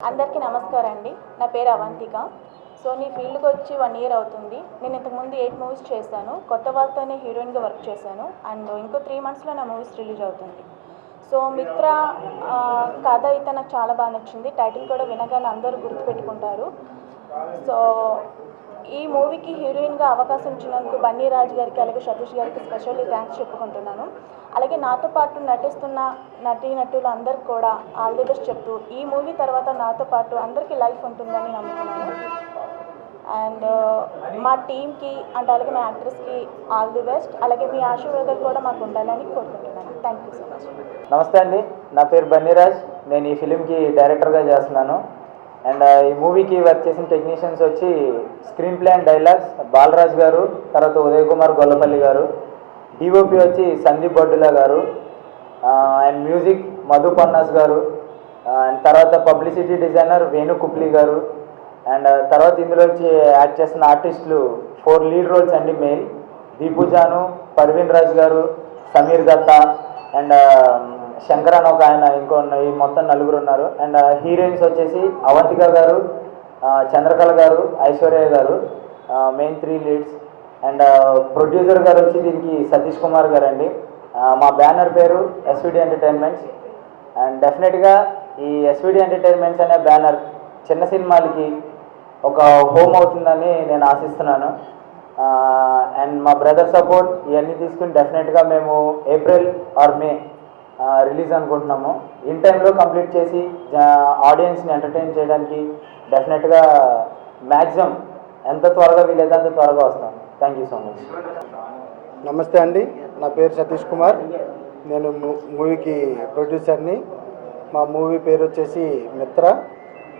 అందరికీ నమస్కారం అండి. నా పేరు అవంతిక. సో నీ ఫీల్డ్కి వచ్చి వన్ ఇయర్ అవుతుంది. నేను ఇంతకుముందు ఎయిట్ మూవీస్ చేశాను. కొత్త వాళ్ళతోనే హీరోయిన్గా వర్క్ చేశాను. అండ్ ఇంకో త్రీ మంత్స్లో నా మూవీస్ రిలీజ్ అవుతుంది. సో మిత్ర కథ అయితే నాకు చాలా బాగా నచ్చింది. టైటిల్ కూడా వినగానే అందరూ గుర్తుపెట్టుకుంటారు. సో ఈ మూవీకి హీరోయిన్గా అవకాశం ఇచ్చినందుకు బన్నీ రాజ్ గారికి అలాగే సతీష్ గారికి స్పెషల్లీ థ్యాంక్స్ చెప్పుకుంటున్నాను. అలాగే నాతో పాటు నటిస్తున్న నటీ నటులు అందరికి కూడా ఆల్ ది బెస్ట్ చెప్తూ ఈ మూవీ తర్వాత నాతో పాటు అందరికీ లైఫ్ ఉంటుందని నమ్ముతున్నాను. అండ్ మా టీమ్కి అండ్ అలాగే మా యాక్ట్రెస్కి ఆల్ ది బెస్ట్ అలాగే మీ ఆశీర్వాదాలు కూడా మాకు ఉండాలని కోరుకుంటున్నాను. థ్యాంక్ యూ సో మచ్ నమస్తే అండి. నా పేరు బన్నీరాజ్. నేను ఈ ఫిలింకి డైరెక్టర్గా చేస్తున్నాను. అండ్ uh, ఈ మూవీకి వర్క్ చేసిన టెక్నీషియన్స్ వచ్చి screenplay and dialogues Balaraj garu తర్వాత ఉదయ్ కుమార్ గొల్లపల్లి గారు డిఓపి వచ్చి Sandeep Boddula garu uh, and music Madhu Pannas garu uh, and తర్వాత publicity designer Venu Kupli garu and తర్వాత ఇందులో వచ్చి యాడ్ చేసిన ఆర్టిస్టులు ఫోర్ లీడ్ రోల్స్ అండి మెయిల్ దీపుజాను పర్వీన్ రాజ్ గారు సమీర్ దత్తా అండ్ శంకర్ అని ఒక ఆయన ఇంకో ఈ మొత్తం నలుగురు ఉన్నారు. అండ్ హీరోయిన్స్ వచ్చేసి అవంతిక గారు Chandrakala garu Aishwarya garu main three leads. And producer garu వచ్చి దీనికి సతీష్ కుమార్ గారు అండి మా బ్యానర్ పేరు ఎస్విడి ఎంటర్టైన్మెంట్స్ అండ్ డెఫినెట్గా ఈ ఎస్విడి ఎంటర్టైన్మెంట్స్ అనే బ్యానర్ చిన్న సినిమాలకి ఒక హోమ్ అవుతుందని నేను ఆశిస్తున్నాను. అండ్ మా బ్రదర్ సపోర్ట్ ఇవన్నీ తీసుకుని డెఫినెట్గా మేము ఏప్రిల్ ఆర్ మే రిలీజ్ అనుకుంటున్నాము. ఇన్ టైంలో కంప్లీట్ చేసి ఆడియన్స్ని ఎంటర్టైన్ చేయడానికి డెఫినెట్గా మ్యాక్సిమం ఎంత త్వరగా వీలైతే అంత త్వరగా వస్తాం. థ్యాంక్ యూ సో మచ్ నమస్తే అండి. నా పేరు సతీష్ కుమార్. నేను మూ- మూవీకి ప్రొడ్యూసర్ని మా మూవీ పేరు వచ్చేసి మిత్ర.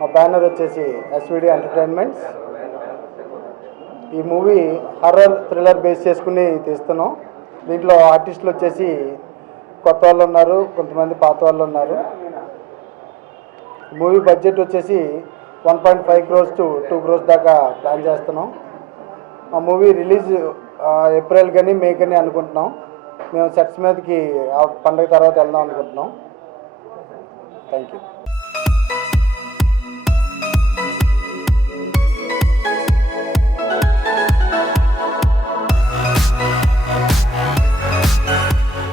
మా బ్యానర్ వచ్చేసి ఎస్విడి ఎంటర్టైన్మెంట్స్ ఈ మూవీ హర్రర్ థ్రిల్లర్ బేస్ చేసుకుని తీస్తున్నాం. దీంట్లో ఆర్టిస్టులు వచ్చేసి కొత్త వాళ్ళు ఉన్నారు కొంతమంది పాత వాళ్ళు ఉన్నారు. మూవీ బడ్జెట్ వచ్చేసి one point five crores to two crores దాకా ప్లాన్ చేస్తున్నాం. ఆ మూవీ రిలీజ్ ఏప్రిల్ కానీ మే కానీ అనుకుంటున్నాం. మేము సెట్స్ మీదకి ఆ పండుగ తర్వాత వెళ్దాం అనుకుంటున్నాం. Thank you.